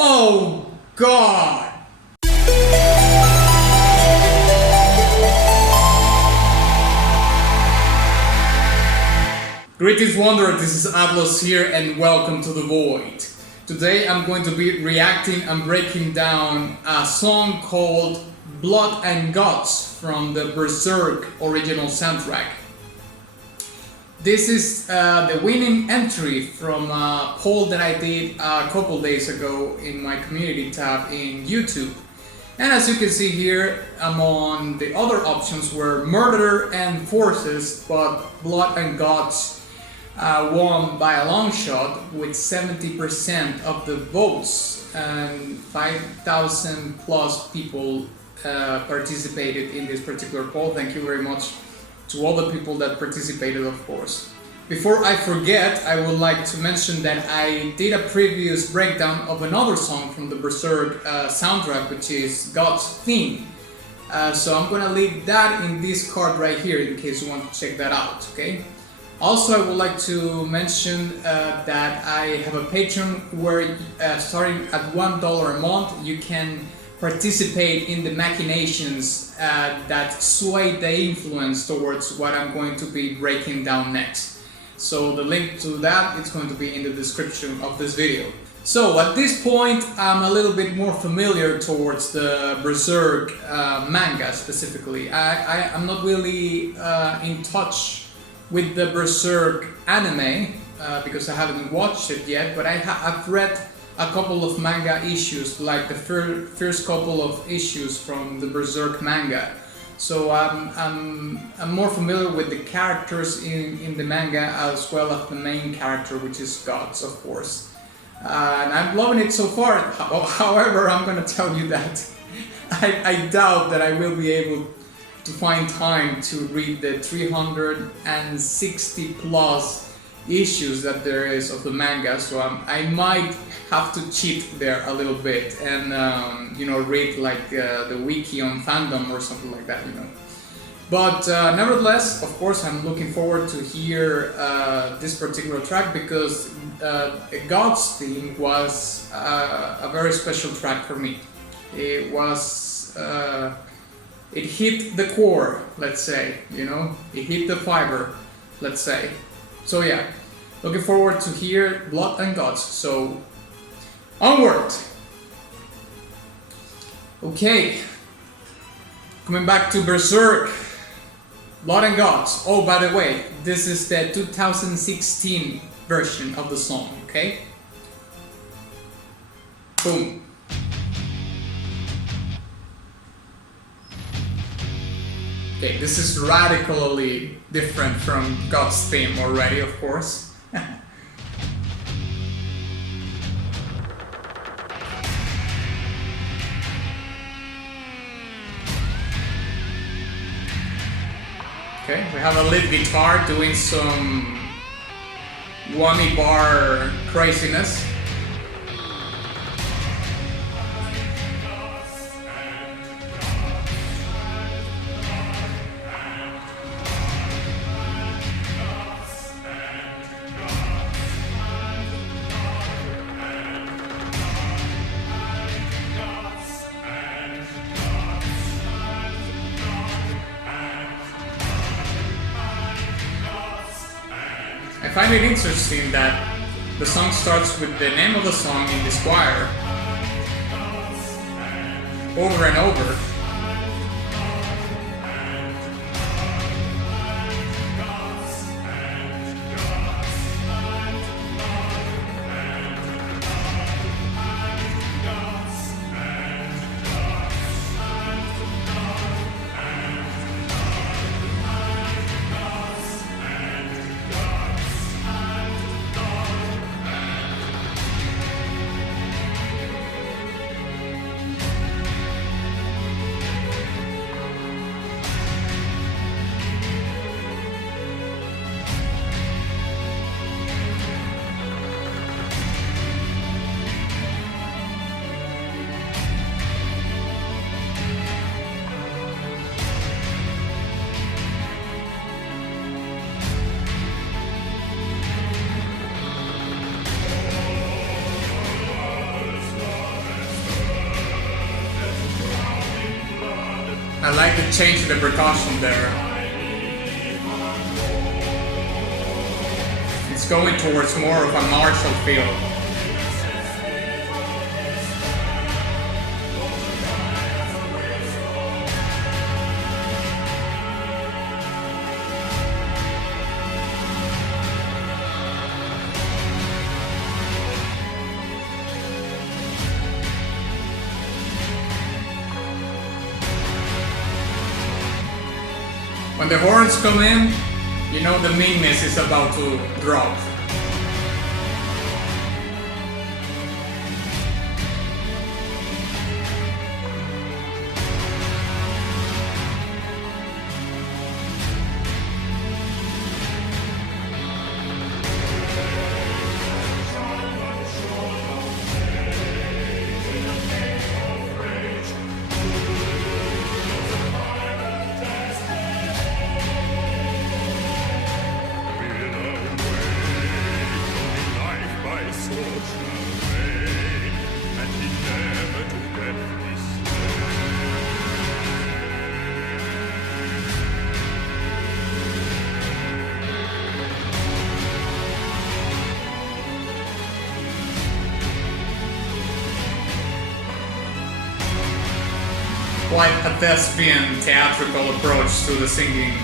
Oh God! Greetings Wanderer, this is Atlas here and welcome to the Void. Today I'm going to be reacting and breaking down a song called Blood and Guts from the Berserk original soundtrack. This is the winning entry from a poll that I did a couple days ago in my community tab in YouTube. And as you can see here, among the other options were Murder and Forces, but Blood and Guts won by a long shot with 70% of the votes, and 5,000 plus people participated in this particular poll. Thank you very much to all the people that participated, of course. Before I forget, I would like to mention that I did a previous breakdown of another song from the Berserk soundtrack, which is God's Theme. So I'm gonna leave that in this card right here in case you want to check that out, okay? Also, I would like to mention that I have a Patreon where starting at $1 a month, you can participate in the machinations that sway the influence towards what I'm going to be breaking down next. So the link to that is going to be in the description of this video. So at this point, I'm a little bit more familiar towards the Berserk manga specifically. I'm not really in touch with the Berserk anime because I haven't watched it yet, but I've read a couple of manga issues, like the first couple of issues from the Berserk manga. So I'm more familiar with the characters in the manga as well as the main character, which is Guts, of course. And I'm loving it so far. However, I'm gonna tell you that I doubt that I will be able to find time to read the 360 plus issues that there is of the manga, so I might have to cheat there a little bit and read like the wiki on fandom or something like that, But nevertheless, of course, I'm looking forward to hear this particular track because God's Theme was a very special track for me. It was it hit the core, let's say, it hit the fiber, let's say. So yeah, looking forward to hear Blood and Guts, so onward! Okay, coming back to Berserk, Blood and Guts. Oh, by the way, this is the 2016 version of the song, okay? Boom. Okay, this is radically different from God's Theme already, of course. Okay, we have a lead guitar doing some whammy bar craziness. I find it interesting that the song starts with the name of the song in this choir over and over. like the change in the percussion there. It's going towards more of a martial feel. When the horns come in, you know the meanness is about to drop. Quite a thespian, theatrical approach to the singing.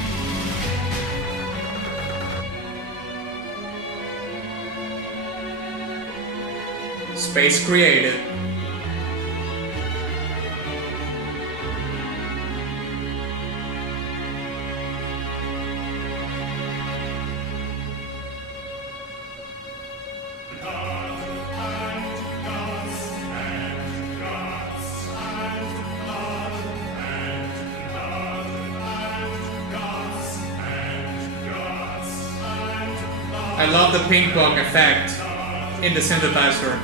Space created. I love the ping pong effect in the synthesizer.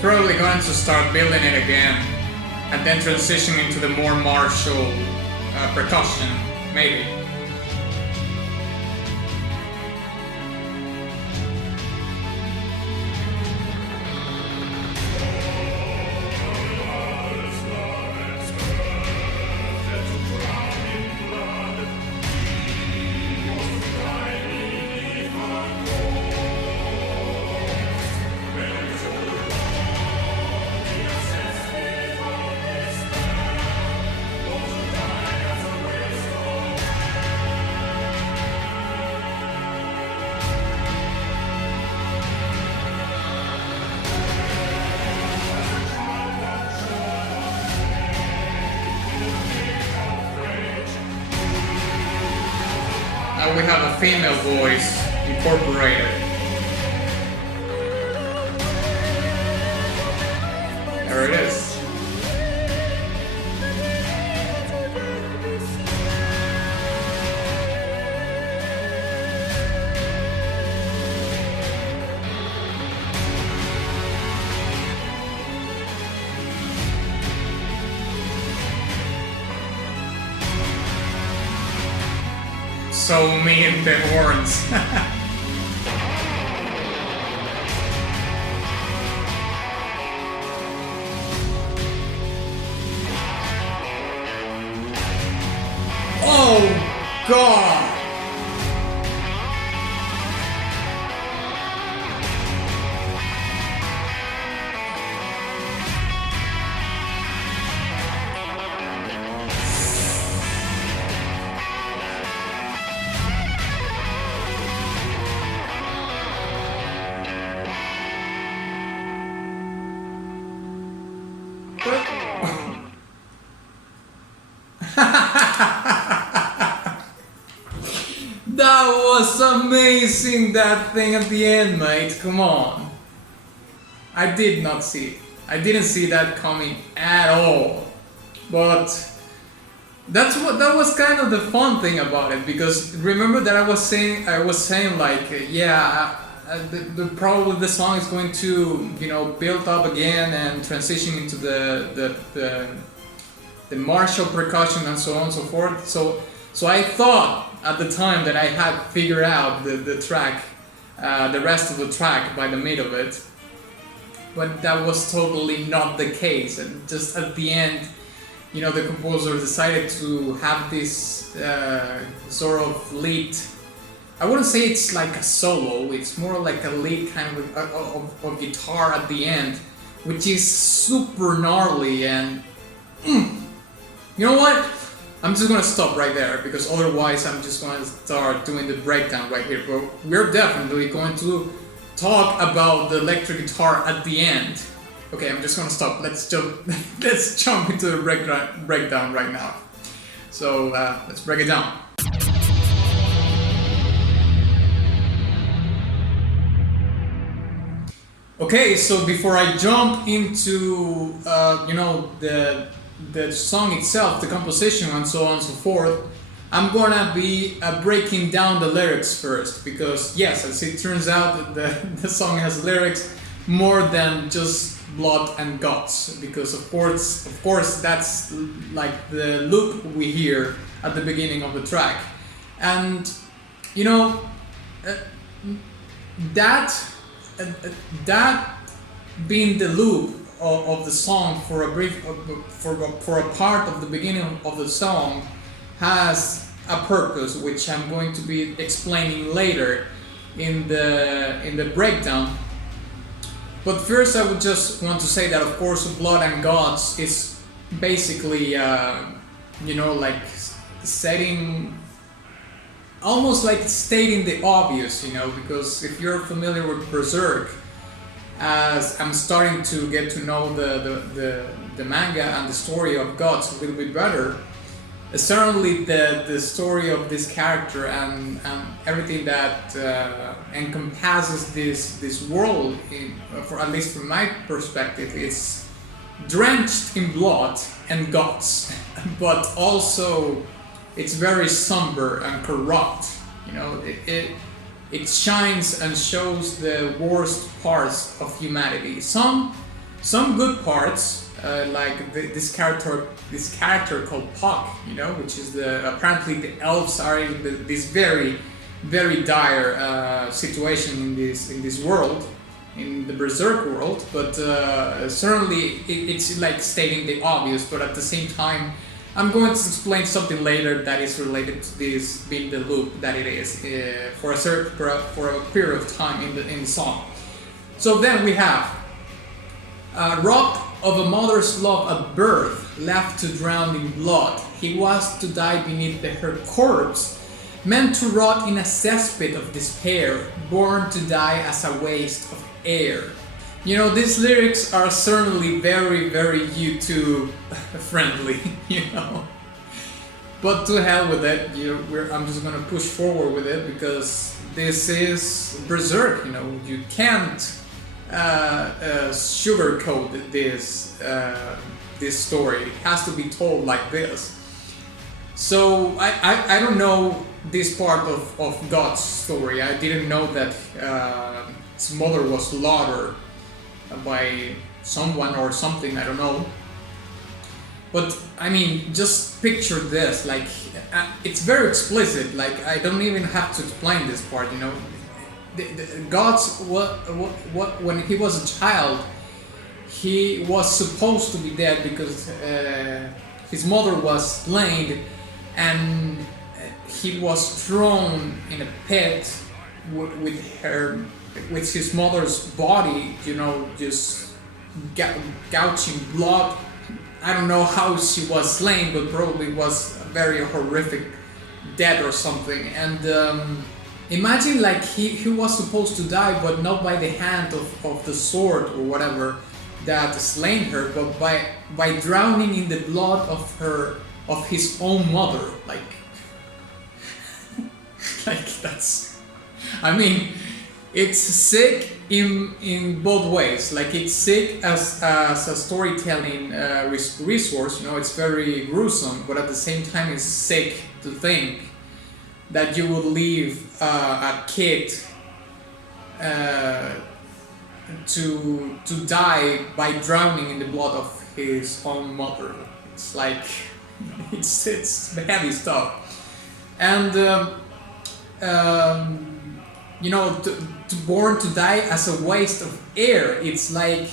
Probably going to start building it again and then transition into the more martial percussion, maybe. We have a female voice incorporated. There it is. So me and the horns. Oh God! That was amazing, that thing at the end, mate. Come on. I did not see it. I didn't see that coming at all. But that was kind of the fun thing about it, because remember that I was saying like yeah, probably the song is going to, you know, build up again and transition into the martial percussion and so on and so forth. So I thought at the time that I had figured out the track, the rest of the track by the mid of it, but that was totally not the case. And just at the end, you know, the composer decided to have this sort of lead. I wouldn't say it's like a solo, it's more like a lead kind of guitar at the end, which is super gnarly. And you know what? I'm just gonna stop right there, because otherwise I'm just gonna start doing the breakdown right here. But we're definitely going to talk about the electric guitar at the end. Okay, I'm just gonna stop. Let's jump into the breakdown right now. So let's break it down. Okay, so before I jump into you know, the song itself, the composition and so on and so forth, I'm gonna be breaking down the lyrics first, because yes, as it turns out, the song has lyrics more than just blood and guts, because of course that's like the loop we hear at the beginning of the track. And you know, that being the loop of the song for a brief for a part of the beginning of the song has a purpose, which I'm going to be explaining later in the breakdown. But first, I would just want to say that, of course, Blood and Gods is basically, you know, like almost like stating the obvious, you know, because if you're familiar with Berserk, as I'm starting to get to know the manga and the story of Gods a little bit better, certainly the story of this character and everything that encompasses this world, for at least from my perspective, is drenched in blood and guts, but also it's very somber and corrupt. You know, it shines and shows the worst parts of humanity. Some good parts. Like this character called Puck, you know, which is apparently the elves are in this very, very dire situation in this world, in the Berserk world. But certainly it's like stating the obvious. But at the same time, I'm going to explain something later that is related to this being the loop that it is for a period of time in the song. So then we have robbed of a mother's love at birth, left to drown in blood. He was to die beneath her corpse, meant to rot in a cesspit of despair, born to die as a waste of air. You know, these lyrics are certainly very, very YouTube friendly, you know. But to hell with it, I'm just gonna push forward with it, because this is Berserk, you know. You can't sugarcoat this story. It has to be told like this. So I don't know this part of God's story. I didn't know that his mother was slaughtered by someone or something, I don't know. But I mean, just picture this, like it's very explicit. Like I don't even have to explain this part, you know. God's what when he was a child, he was supposed to be dead because his mother was slain, and he was thrown in a pit with his mother's body, you know, just gouging blood. I don't know how she was slain, but probably was a very horrific death or something. And imagine like he was supposed to die, but not by the hand of the sword or whatever that slain her, but by drowning in the blood of his own mother. Like that's, I mean, It's sick in both ways. Like it's sick as a storytelling resource. It's very gruesome, but at the same time, it's sick to think that you would leave a kid to die by drowning in the blood of his own mother. It's like it's heavy stuff, and born to die as a waste of air. It's like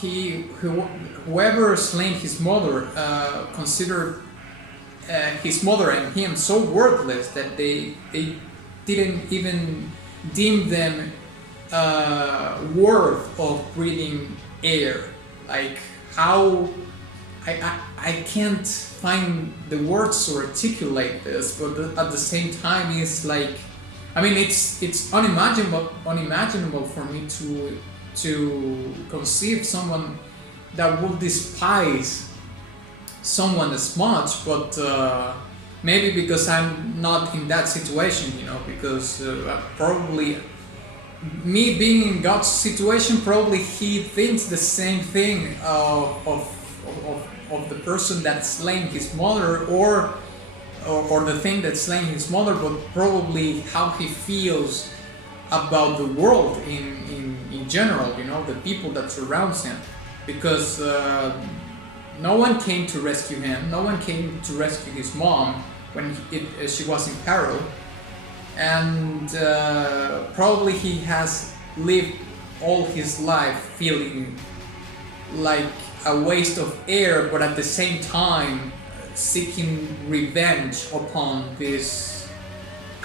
whoever slain his mother considered his mother and him so worthless that they didn't even deem them worth of breathing air. Like how I can't find the words to articulate this, but at the same time, it's like, I mean, it's unimaginable for me to conceive someone that would despise someone as much, but maybe because I'm not in that situation, because probably me being in God's situation, probably he thinks the same thing of the person that slain his mother, or the thing that slain his mother, but probably how he feels about the world in general, the people that surrounds him, because no one came to rescue him, no one came to rescue his mom when she was in peril, and probably he has lived all his life feeling like a waste of air, but at the same time seeking revenge upon this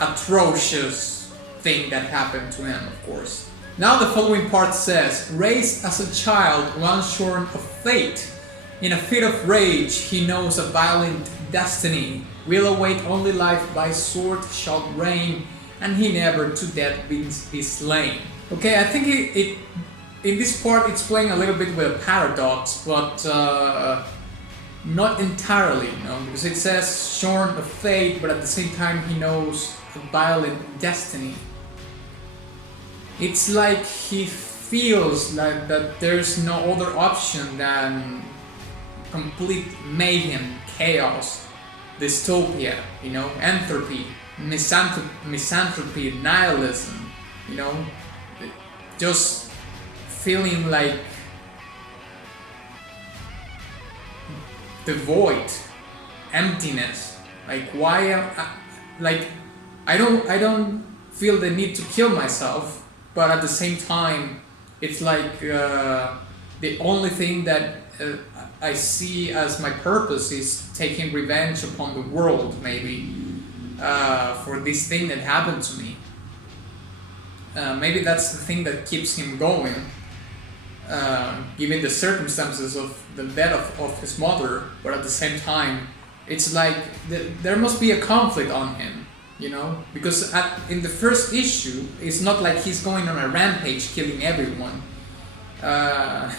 atrocious thing that happened to him, of course. Now the following part says, raised as a child, once shorn of fate, in a fit of rage he knows a violent destiny, will await only life by sword shall reign, and he never to death be slain. Okay, I think it in this part it's playing a little bit with a paradox, but not entirely, because it says shorn of fate, but at the same time he knows a violent destiny. It's like he feels like that there's no other option than complete mayhem, chaos, dystopia, entropy, misanthropy, nihilism, just feeling like the void, emptiness. Like why I don't feel the need to kill myself, but at the same time it's like the only thing that I see as my purpose is taking revenge upon the world, maybe for this thing that happened to me. Maybe that's the thing that keeps him going, given the circumstances of the death of his mother, but at the same time it's like there must be a conflict on him, because in the first issue it's not like he's going on a rampage killing everyone.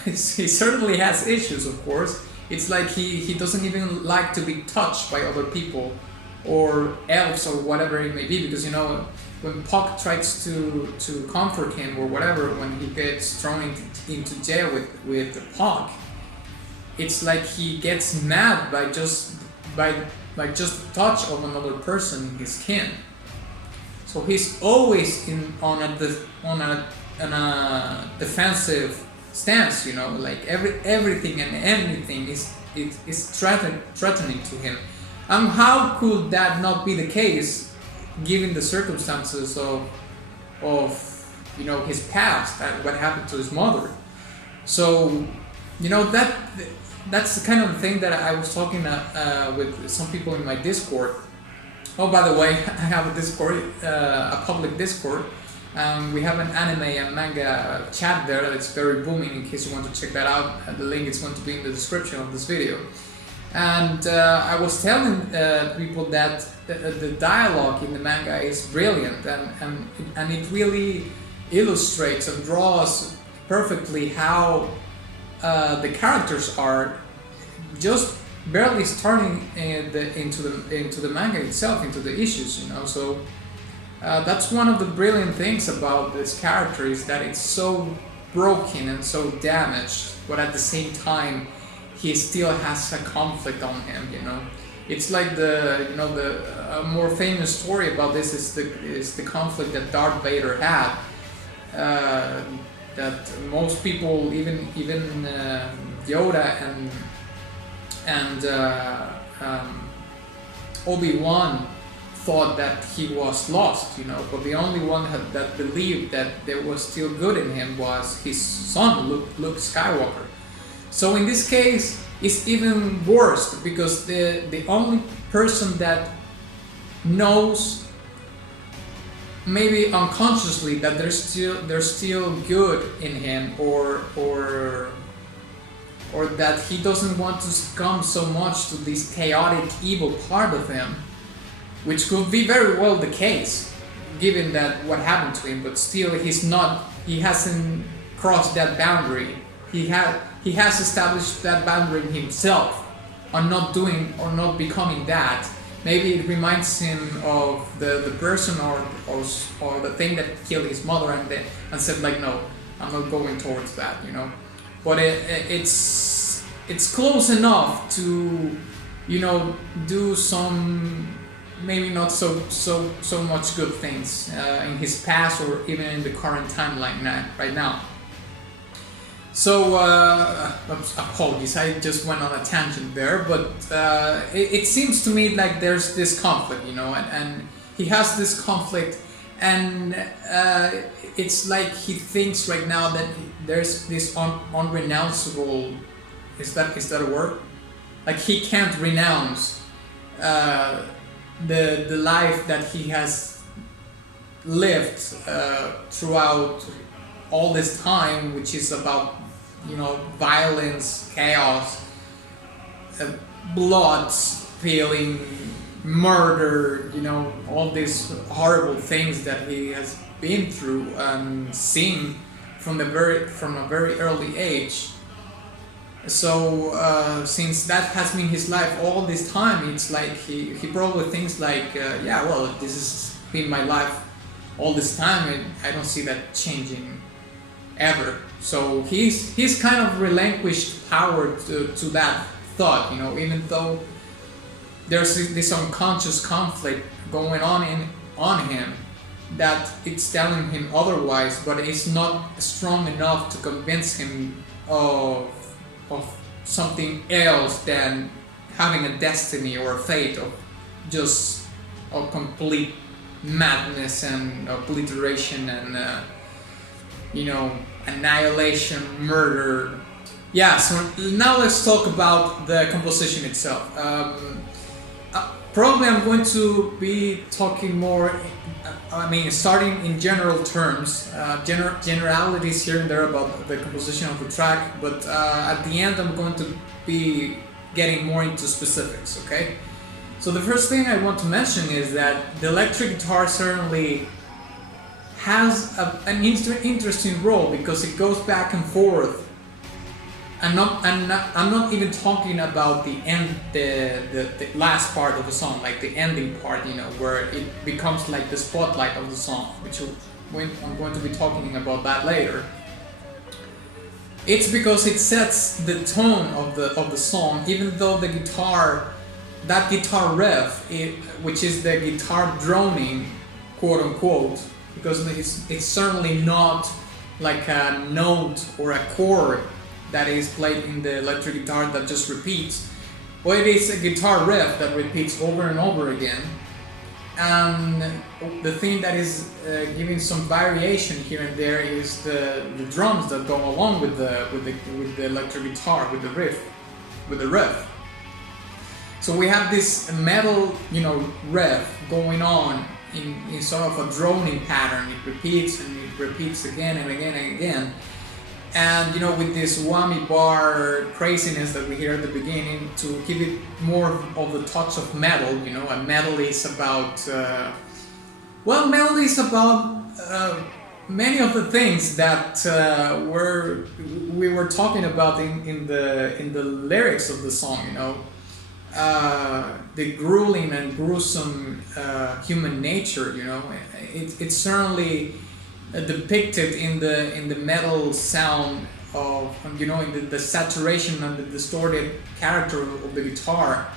He certainly has issues, of course. It's like he doesn't even like to be touched by other people or elves or whatever it may be, because when Puck tries to comfort him or whatever, when he gets thrown into jail with the Puck, it's like he gets mad by just the touch of another person, his kin. So he's always on a defensive stance, like everything and anything is threatening to him. And how could that not be the case, given the circumstances of his past and what happened to his mother? So that's the kind of thing that I was talking with some people in my Discord. Oh, by the way, I have a Discord, a public Discord. We have an anime and manga chat there that's very booming, in case you want to check that out. The link is going to be in the description of this video. And I was telling people that the dialogue in the manga is brilliant, and it really illustrates and draws perfectly how the characters are just barely starting into the manga itself, into the issues, So That's one of the brilliant things about this character, is that it's so broken and so damaged, but at the same time, he still has a conflict on him. It's like the more famous story about this is the conflict that Darth Vader had. That most people, even Yoda and Obi-Wan thought that he was lost, but the only one that believed that there was still good in him was his son, Luke Skywalker. So in this case, it's even worse, because the only person that knows, maybe unconsciously, that there's still good in him, or that he doesn't want to succumb so much to this chaotic evil part of him, which could be very well the case, given that what happened to him, but still he hasn't crossed that boundary. He has established that boundary himself on not doing or not becoming that. Maybe it reminds him of the person or the thing that killed his mother, and said like, no, I'm not going towards that, But it's close enough to, do some maybe not so much good things in his past, or even in the current timeline right now. So apologies, I just went on a tangent there, but it seems to me like there's this conflict, and he has this conflict, and it's like he thinks right now that there's this unrenounceable, is that a word? Like he can't renounce the life that he has lived throughout all this time, which is about violence, chaos, blood spilling, murder, all these horrible things that he has been through and seen from a very early age. So since that has been his life all this time, it's like he probably thinks like, yeah, well, this has been my life all this time, and I don't see that changing ever. So he's kind of relinquished power to that thought, even though there's this unconscious conflict going on him that it's telling him otherwise, but it's not strong enough to convince him of something else than having a destiny or a fate of just a complete madness and obliteration and annihilation, murder. Yeah, so now let's talk about the composition itself. Probably I'm going to be talking more, starting in general terms, generalities here and there about the composition of the track, but at the end I'm going to be getting more into specifics, okay? So the first thing I want to mention is that the electric guitar certainly has an interesting role, because it goes back and forth. I'm not even talking about the end, the last part of the song, like the ending part, where it becomes like the spotlight of the song, which I'm going to be talking about that later. It's because it sets the tone of the song, even though that guitar riff, which is the guitar droning, quote unquote, because it's certainly not like a note or a chord that is played in the electric guitar that just repeats. Well, it is a guitar riff that repeats over and over again, and the thing that is giving some variation here and there is the drums that go along with the electric guitar, with the riff. So we have this metal, riff going on in sort of a droning pattern. It repeats and it repeats again and again and again. And with this whammy bar craziness that we hear at the beginning, to give it more of the touch of metal, and metal is about many of the things that we were talking about in the lyrics of the song. the grueling and gruesome human nature, you know. It's certainly depicted in the metal sound of, you know, in the saturation and the distorted character of the guitar,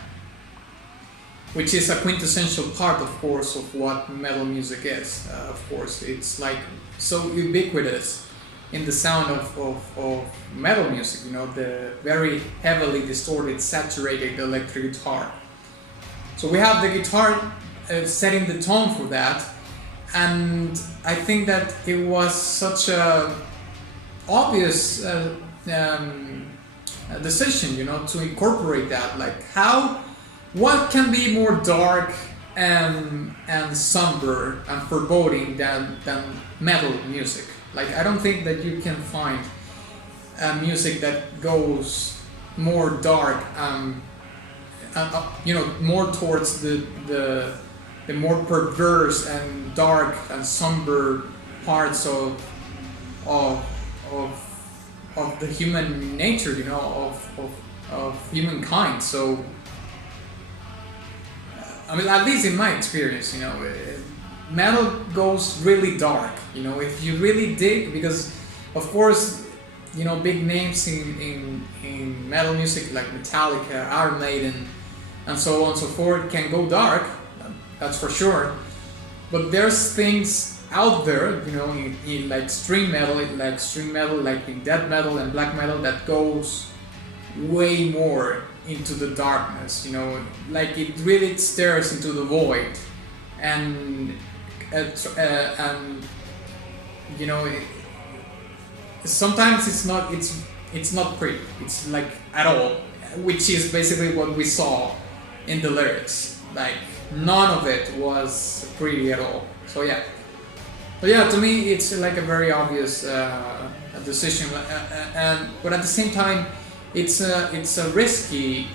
which is a quintessential part, of course, of what metal music is. Of course, it's like so ubiquitous in the sound of metal music, you know, the very heavily distorted, saturated electric guitar. So we have the guitar setting the tone for that, and I think that it was such a obvious decision, you know, to incorporate that. Like, what can be more dark and somber and foreboding than metal music? Like, I don't think that you can find music that goes more dark, you know, more towards the more perverse and dark and somber parts of the human nature, you know, of humankind. So, I mean, at least in my experience, you know, metal goes really dark, you know, if you really dig, because of course, you know, big names in metal music like Metallica, Iron Maiden, and so on and so forth can go dark, that's for sure. But there's things out there, you know, in like extreme metal, like in death metal and black metal, that goes way more into the darkness, you know, like it really stares into the void, and you know, sometimes it's not pretty, it's like at all, which is basically what we saw in the lyrics. Like, none of it was pretty at all. So yeah, to me it's like a very obvious decision, but at the same time it's a risky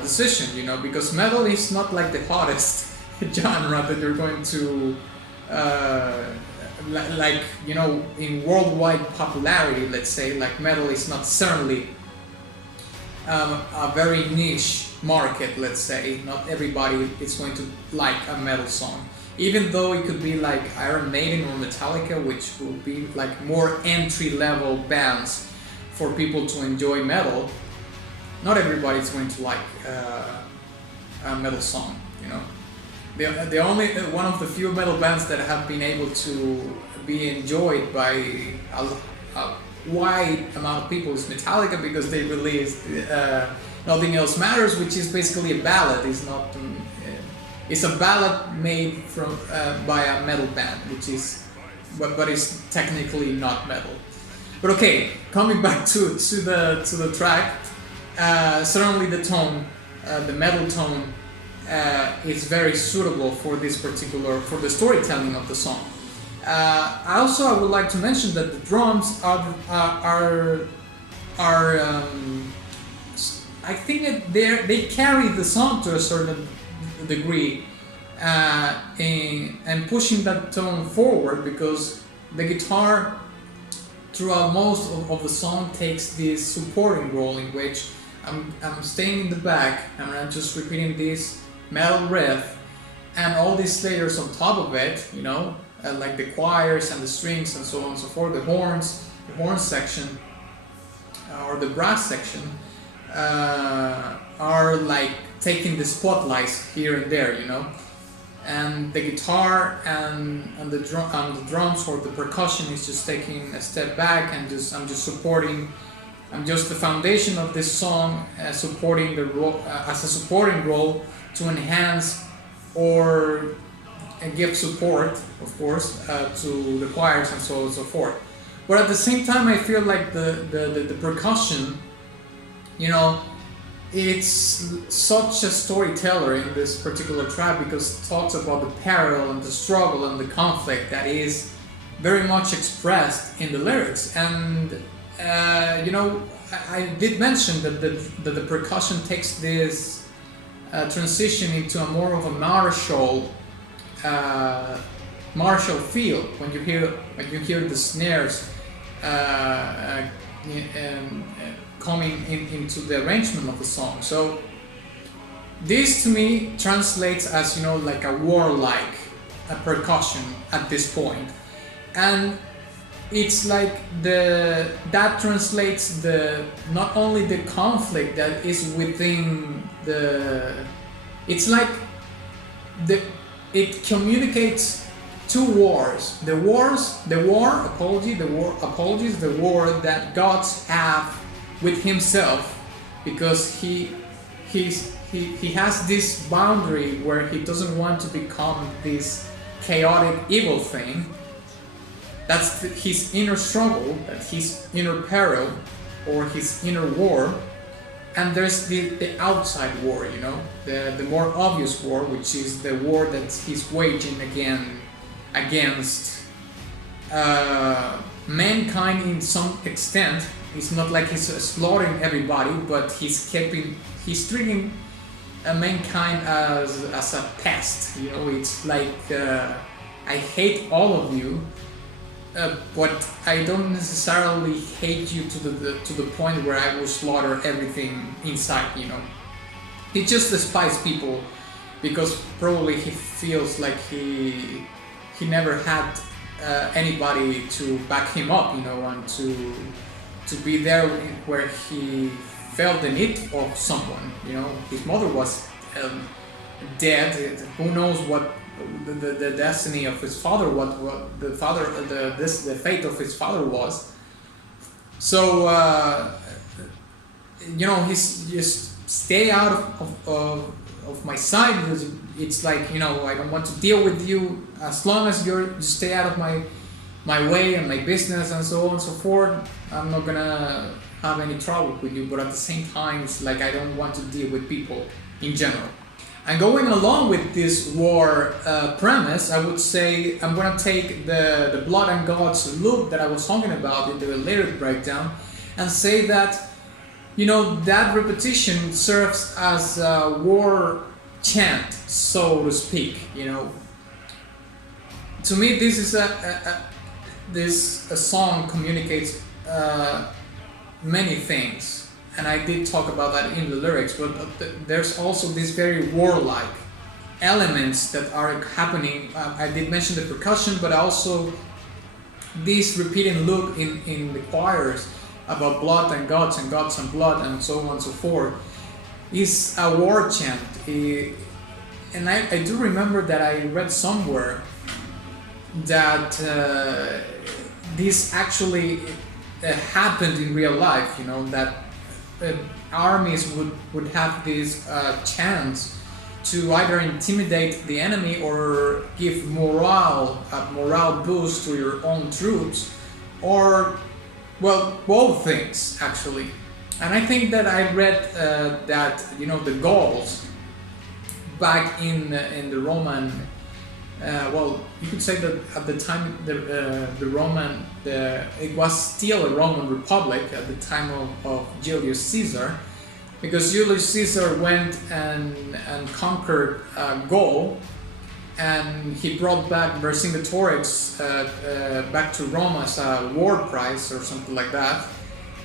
decision, you know, because metal is not like the hottest genre that you're going to like, you know, in worldwide popularity, let's say. Like, metal is not certainly a very niche market, let's say. Not everybody is going to like a metal song, even though it could be like Iron Maiden or Metallica, which would be like more entry-level bands for people to enjoy metal. Not everybody's going to like a metal song, you know. The only one of the few metal bands that have been able to be enjoyed by a wide amount of people is Metallica, because they released Nothing Else Matters, which is basically a ballad. It's a ballad made from by a metal band, which is, but it's technically not metal. But okay, coming back to the track, certainly the tone, the metal tone, is very suitable for the storytelling of the song. I would like to mention that the drums are I think that they carry the song to a certain degree, and pushing that tone forward, because the guitar throughout most of the song takes this supporting role, in which I'm staying in the back and I'm just repeating this metal riff and all these layers on top of it, you know, like the choirs and the strings and so on and so forth, the horn section or the brass section are like taking the spotlights here and there, you know, and the guitar and the drums or the percussion is just taking a step back, and I'm just the foundation of this song, supporting the role as a supporting role to enhance or give support, of course, to the choirs and so on and so forth. But at the same time, I feel like the percussion, you know, it's such a storyteller in this particular track, because it talks about the peril and the struggle and the conflict that is very much expressed in the lyrics. And you know, I did mention that the percussion takes this transition into a more of a martial feel when you hear the snares coming into the arrangement of the song. So This to me translates as, you know, like a warlike, a percussion at this point. And it's like that translates the not only the conflict that is within it's like it communicates two wars. The war that gods have with himself, because he has this boundary where he doesn't want to become this chaotic evil thing. That's his inner struggle, that's his inner peril, or his inner war. And there's the outside war, you know, the more obvious war, which is the war that he's waging against mankind in some extent. It's not like he's slaughtering everybody, but he's treating mankind as a pest. You know, it's like I hate all of you, but I don't necessarily hate you to the point where I will slaughter everything inside. You know, he just despises people because probably he feels like he never had anybody to back him up. You know, and to be there where he felt the need of someone. You know, his mother was dead. Who knows what the destiny of his father, what the fate of his father was. So you know, he's just stay out of my sight. It's like, you know, I don't want to deal with you as long as you stay out of my way and my business and so on and so forth. I'm not gonna have any trouble with you, but at the same time, it's like I don't want to deal with people in general. And going along with this war premise, I would say I'm gonna take the Blood and Gods loop that I was talking about in the lyric breakdown and say that, you know, that repetition serves as a war chant, so to speak. You know, to me, this is a song communicates many things. And I did talk about that in the lyrics, but there's also these very warlike elements that are happening. I did mention the percussion, but also this repeating loop in the choirs about blood and gods and gods and blood and so on and so forth is a war chant. And I do remember that I read somewhere that this actually happened in real life, you know, that armies would have this chance to either intimidate the enemy or give a morale boost to your own troops, or, well, both things actually. And I think that I read that, you know, the Gauls back in the Roman, well, you could say that at the time it was still a Roman Republic at the time of Julius Caesar, because Julius Caesar went and conquered Gaul, and he brought back Vercingetorix back to Rome as a war prize or something like that,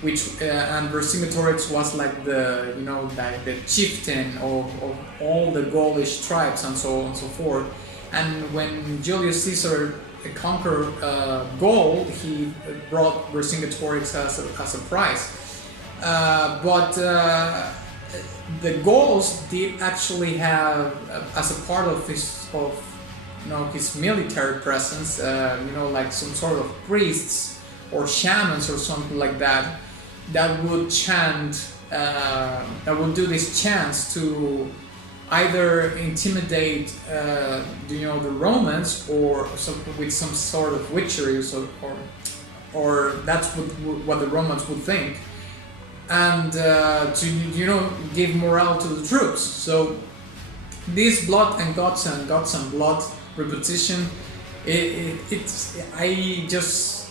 which and Vercingetorix was like the, you know, the chieftain of all the Gaulish tribes and so on and so forth. And when Julius Caesar conquered Gaul, he brought Vercingetorix as a prize. But the Gauls did actually have, as a part of his military presence, you know, like some sort of priests or shamans or something like that, that would chant, that would do these chants to either intimidate, you know, the Romans, or with some sort of witchery, or that's what the Romans would think, and to, you know, give morale to the troops. So this blood and gods and blood repetition, I just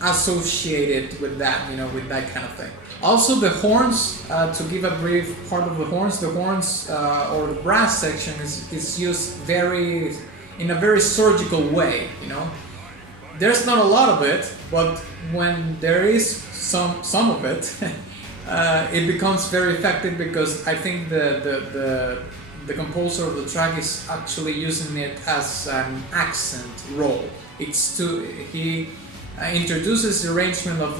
associate it with that, you know, with that kind of thing. Also the horns, to give a brief part of the horns or the brass section is used in a very surgical way, you know. There's not a lot of it, but when there is some of it, it becomes very effective, because I think the the composer of the track is actually using it as an accent role. He introduces the arrangement of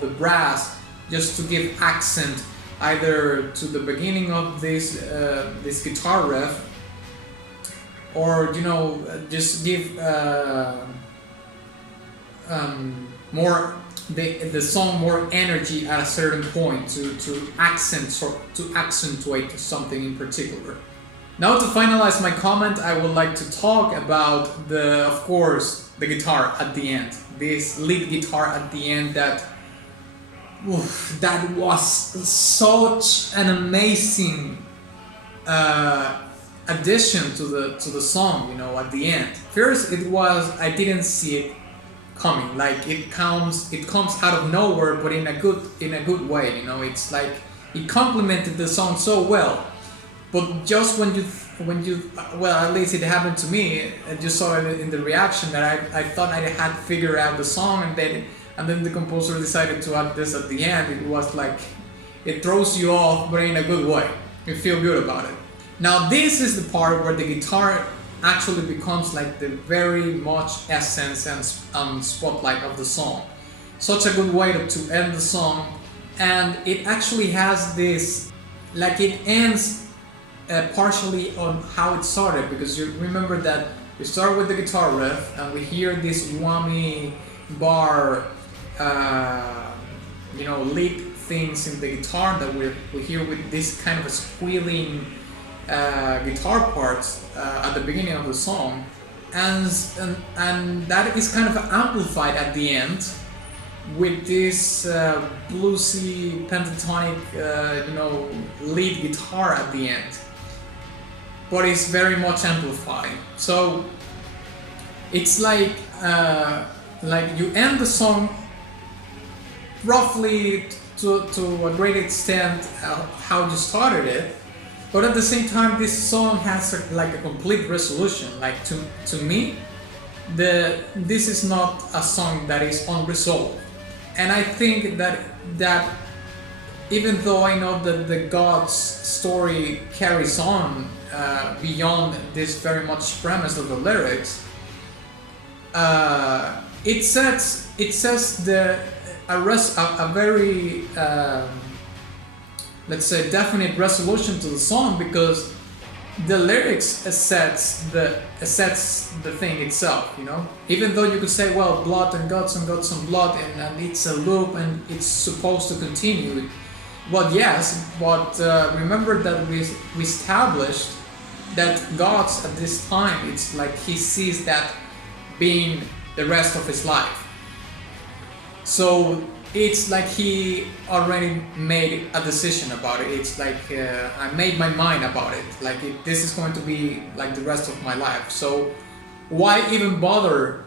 the brass just to give accent either to the beginning of this guitar riff, or just give more the song more energy at a certain point to accentuate something in particular. Now, to finalize my comment, I would like to talk about of course the guitar at the end. This lead guitar at the end that was such an amazing addition to the song, at the end. First, I didn't see it coming. Like it comes out of nowhere, but in a good way. It's like it complemented the song so well. But just when you well, at least it happened to me. I just saw it in the reaction that I thought I had figured out the song, and then the composer decided to add this at the end. It was like it throws you off, but in a good way. You feel good about it. Now, this is the part where the guitar actually becomes like the very much essence and spotlight of the song. Such a good way to end the song, and it actually has this, like it ends partially on how it started, because you remember that we start with the guitar riff and we hear this whammy bar, lead things in the guitar that we hear with this kind of a squealing guitar parts at the beginning of the song, and that is kind of amplified at the end with this bluesy pentatonic lead guitar at the end, but it's very much amplified. So it's like you end the song roughly to a great extent how you started it. But at the same time, this song has a complete resolution. Like to me, this is not a song that is unresolved, and I think that even though I know that the God's story carries on beyond this very much premise of the lyrics, it says a very let's say definite resolution to the song, because the lyrics sets the thing itself. Even though you could say, well, blood and gods and blood, and it's a loop and it's supposed to continue. But yes, but remember that we established that gods at this time, it's like he sees that being the rest of his life. So it's like he already made a decision about it. It's like I made my mind about it. Like this is going to be like the rest of my life. So why even bother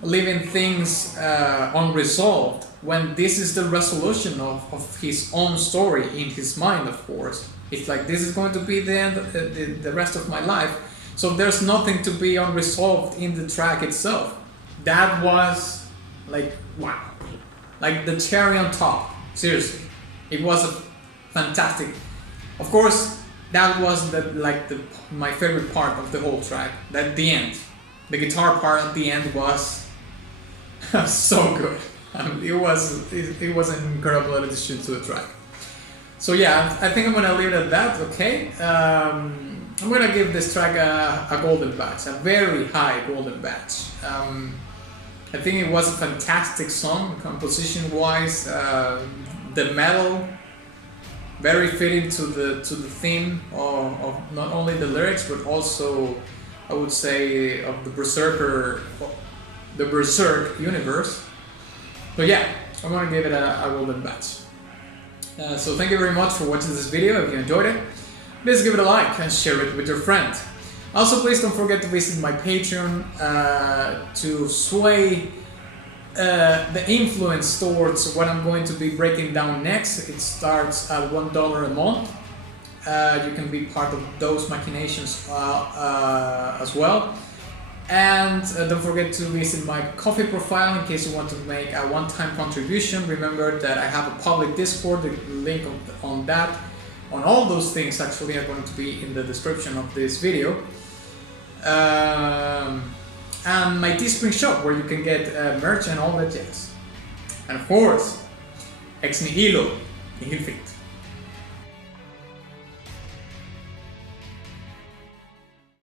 leaving things unresolved when this is the resolution of his own story in his mind? Of course, it's like this is going to be the end, the rest of my life. So there's nothing to be unresolved in the track itself. That was like wow. Like the cherry on top. Seriously, it was a fantastic. Of course, that was my favorite part of the whole track. That the end, the guitar part at the end was so good. It was an incredible addition to the track. So yeah, I think I'm gonna leave it at that. Okay, I'm gonna give this track a golden badge, a very high golden badge. I think it was a fantastic song, composition-wise. The metal, very fitting to the theme of not only the lyrics, but also, I would say, of the Berserk universe. But yeah, I'm gonna give it a golden badge. So thank you very much for watching this video. If you enjoyed it, please give it a like and share it with your friend. Also, please don't forget to visit my Patreon to sway the influence towards what I'm going to be breaking down next. It starts at $1 a month. You can be part of those machinations as well. And don't forget to visit my Ko-fi profile in case you want to make a one-time contribution. Remember that I have a public Discord, the link on that on all those things actually are going to be in the description of this video. And my Teespring shop where you can get merch and all that jazz. And of course, ex nihilo, nihil fit.